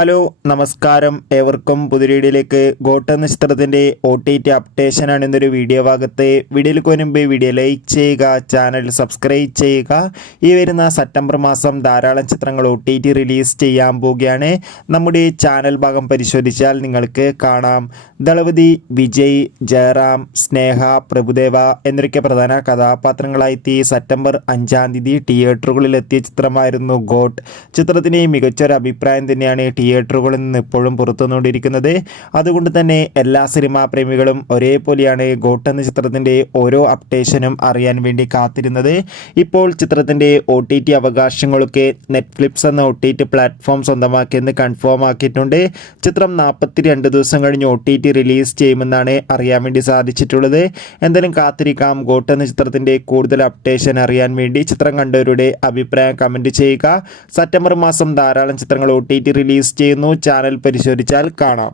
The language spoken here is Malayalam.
ഹലോ നമസ്കാരം, ഏവർക്കും പുതിയ വീഡിയോയിലേക്ക്. ഗോട്ട് എന്ന ചിത്രത്തിൻ്റെ OTT അപ്ഡേഷനാണ് ഇന്നൊരു വീഡിയോ ഭാഗത്ത്. വീഡിയോയിലേക്ക് വരുമ്പോൾ വീഡിയോ ലൈക്ക് ചെയ്യുക, ചാനൽ സബ്സ്ക്രൈബ് ചെയ്യുക. ഈ വരുന്ന സെപ്റ്റംബർ മാസം ധാരാളം ചിത്രങ്ങൾ OTT റിലീസ് ചെയ്യാൻ പോവുകയാണ്. നമ്മുടെ ചാനൽ ഭാഗം പരിശോധിച്ചാൽ നിങ്ങൾക്ക് കാണാം. ദളപതി, വിജയ്, ജയറാം, സ്നേഹ, പ്രഭുദേവ എന്നൊക്കെ പ്രധാന കഥാപാത്രങ്ങളായെത്തി സെപ്റ്റംബർ 5-ാം തീയതി തിയേറ്ററുകളിലെത്തിയ ചിത്രമായിരുന്നു ഗോട്ട്. ചിത്രത്തിന് മികച്ചൊരു അഭിപ്രായം തന്നെയാണ് തിയേറ്ററുകളിൽ നിന്ന് ഇപ്പോഴും പുറത്തുവന്നുകൊണ്ടിരിക്കുന്നത്. അതുകൊണ്ട് തന്നെ എല്ലാ സിനിമാ പ്രേമികളും ഒരേപോലെയാണ് ഗോട്ട് എന്ന ചിത്രത്തിൻ്റെ ഓരോ അപ്ഡേഷനും അറിയാൻ വേണ്ടി കാത്തിരുന്നത്. ഇപ്പോൾ ചിത്രത്തിൻ്റെ OTT അവകാശങ്ങളൊക്കെ നെറ്റ്ഫ്ലിക്സ് എന്ന OTT പ്ലാറ്റ്ഫോം സ്വന്തമാക്കിയെന്ന് കൺഫേം ആക്കിയിട്ടുണ്ട്. ചിത്രം 42 ദിവസം കഴിഞ്ഞ് OTT റിലീസ് ചെയ്യുമെന്നാണ് അറിയാൻ വേണ്ടി സാധിച്ചിട്ടുള്ളത്. എന്തായാലും കാത്തിരിക്കാം. ഗോട്ട് എന്ന ചിത്രത്തിൻ്റെ കൂടുതൽ അപ്ഡേഷൻ അറിയാൻ വേണ്ടി ചിത്രം കണ്ടവരുടെ അഭിപ്രായം കമൻറ്റ് ചെയ്യുക. സെപ്റ്റംബർ മാസം ധാരാളം ചിത്രങ്ങൾ OTT റിലീസ് ചെയ്യുന്നു. ചാനൽ പരിശോധിച്ചാൽ കാണാം.